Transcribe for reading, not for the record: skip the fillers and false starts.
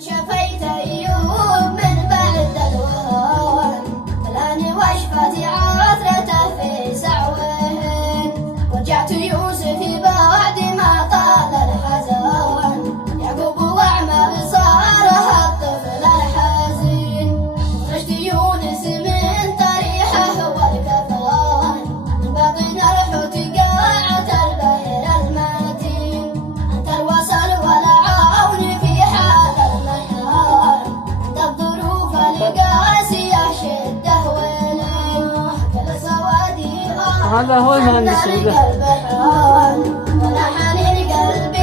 شفيت أيوب من بعد الوهن الآن واشفت عثرته في سعوه ورجعت يوسف بعد ما طال الحزن يعقوب وأعمى صار الطفل الحزين خرجت يونس من طريحه والكفان من باطن الحوت قاعة البحر المتين أنت الوصل والعون في حال الميان أنت الظروف القاسية شده ولين كل سوادي هذا هو المهندس ولحن القلب